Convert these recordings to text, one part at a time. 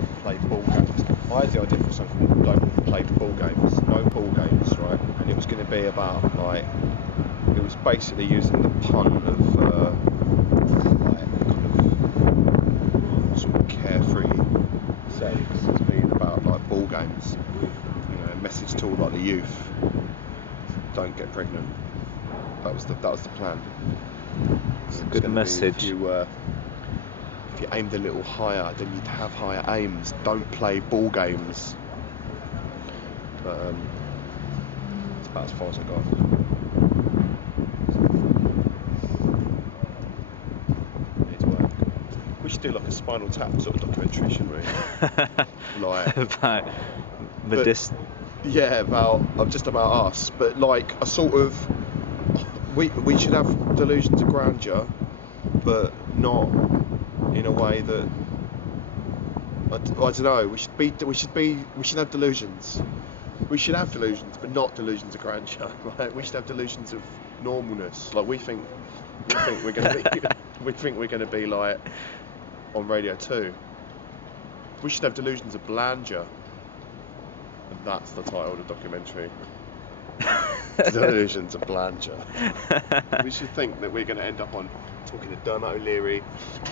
don't play ball games. I had the idea for something called don't play ball games, no ball games, right? And it was going to be about like, it was basically using the pun of like kind of sort of carefree sex as being about like ball games. You know, a message to all like the youth: don't get pregnant. That was the plan. It's a good message. If you aimed a little higher, then you'd have higher aims. Don't play ball games. But it's about as far as I got. Needs work. We should do like a Spinal Tap sort of documentary, shouldn't we? Like about yeah, just about us. But like a sort of, we should have delusions of grandeur, but not in a way that I don't know. We should have delusions. We should have delusions, but not delusions of grandeur. Right? We should have delusions of normalness. Like we think we're going to be like on Radio 2. We should have delusions of Blandeur, and that's the title of the documentary. Delusions of Blandeur. We should think that we're going to end up on talking to Dermot O'Leary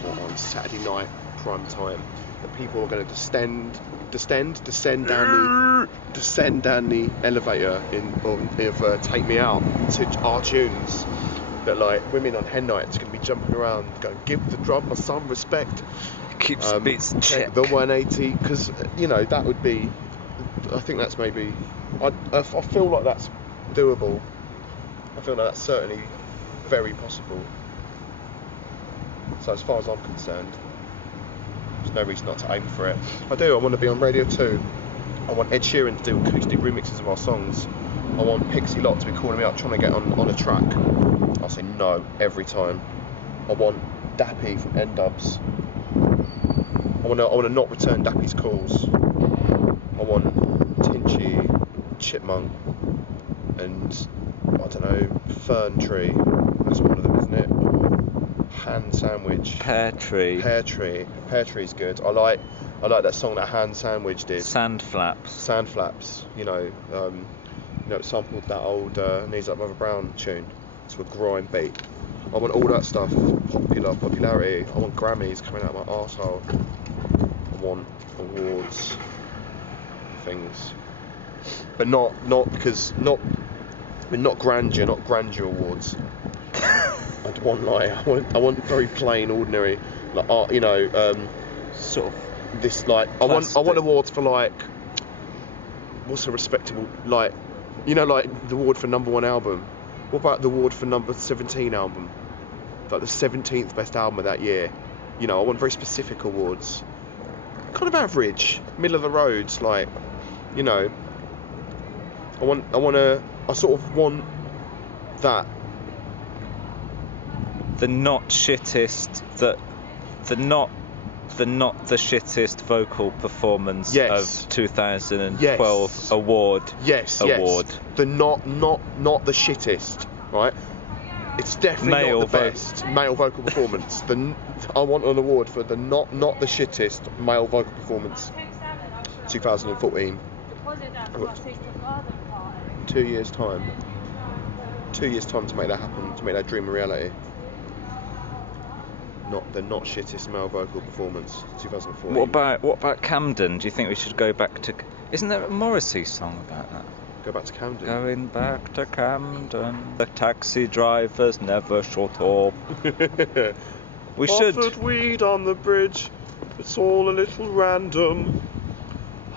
or on Saturday night prime time. That people are going to descend down the elevator of Take Me Out to our tunes. That like women on hen nights are going to be jumping around, going, give the drum some respect. Keeps beats in check. The 180, because you know that would be. I think that's maybe. I feel like that's doable. I feel like that's certainly very possible. So as far as I'm concerned, there's no reason not to aim for it. I want to be on Radio 2. I want Ed Sheeran to do acoustic remixes of our songs. I want Pixie Lot to be calling me up trying to get on a track. I'll say no every time. I want Dappy from N-Dubs. I want to not return Dappy's calls. I want Tinchy, Chipmunk, and I don't know, Fern Tree. That's one of them, isn't it? Or Hand Sandwich. Pear Tree. Pear Tree's good. I like that song that Hand Sandwich did. Sand Flaps. You know, it sampled that old Knees Up Mother Brown tune to a grime beat. I want all that stuff. Popularity. I want Grammys coming out of my arsehole. I want awards, things, but not grandeur awards. I want very plain, ordinary, like art. You know, sort of this like plastic. I want awards for like what's a respectable, like, you know, like the award for #1 album. What about the award for number 17 album? Like the 17th best album of that year. You know, I want very specific awards. Kind of average, middle of the roads, like, you know. I sort of want that. The not the shittest vocal performance of 2012 award. Yes. The not the shittest, right? It's definitely not the best male vocal performance. I want an award for the not the shittest male vocal performance. 2014. 2 years time. 2 years time to make that happen, to make that dream a reality. Not the not shittest male vocal performance. 2014. What about Camden? Do you think we should go back to? Isn't there a Morrissey song about that? Go back to Camden. Going back to Camden. The taxi drivers never shut up. We should. Offered weed on the bridge. It's all a little random.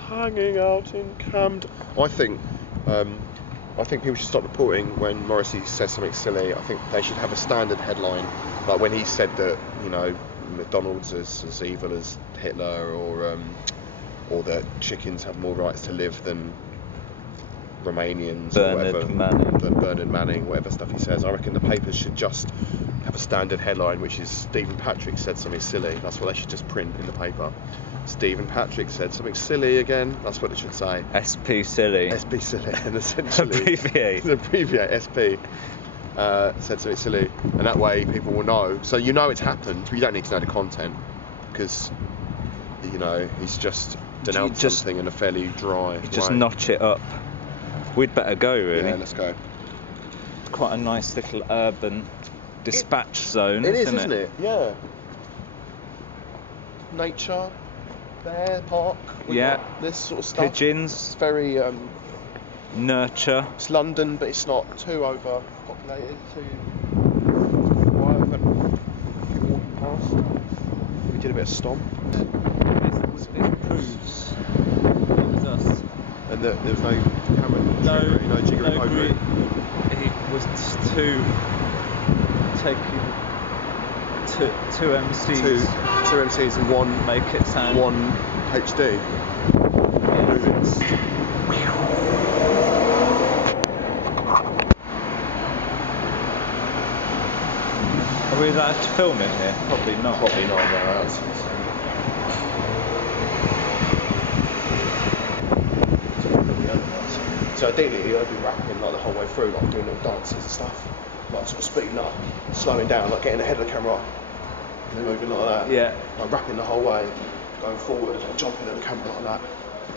Hanging out in Camden. I think people should stop reporting when Morrissey says something silly. I think they should have a standard headline, like when he said that, you know, McDonald's is as evil as Hitler, or that chickens have more rights to live than Romanians, Bernard or whatever. Bernard Manning, whatever stuff he says. I reckon the papers should just have a standard headline, which is Stephen Patrick said something silly. That's what they should just print in the paper. Stephen Patrick said something silly again. That's what it should say. SP silly. SP silly, and essentially abbreviate SP. Said something silly, and that way people will know. So you know it's happened, but you don't need to know the content, because you know, he's just denounced something in a fairly dry way. Just notch it up. We'd better go, really. Yeah, let's go. Quite a nice little urban dispatch zone. It is, isn't it? Yeah. Nature, bear park. We've got this sort of stuff. Pigeons. It's very Nurture. It's London, but it's not too overpopulated, too quiet and people walking past. We did a bit of stomp. This proves it was us. And there was no camera, no jiggering over it. He was too taking two MCs. Two MCs and one make it sound one HD. Yeah. Are we allowed to film in here? Probably not. Probably not. No, so ideally, I'd be rapping like the whole way through, like doing little dances and stuff, like sort of speeding up, slowing down, like getting ahead of the camera, and then moving like that. Yeah. Like rapping the whole way, going forward, and jumping at the camera like that,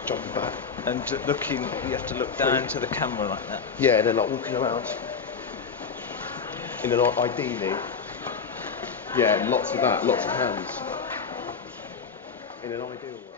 jumping back. And looking, you have to look down to the camera like that. Yeah, and then like walking around. In an ideally, yeah, lots of that, lots of hands. In an ideal world.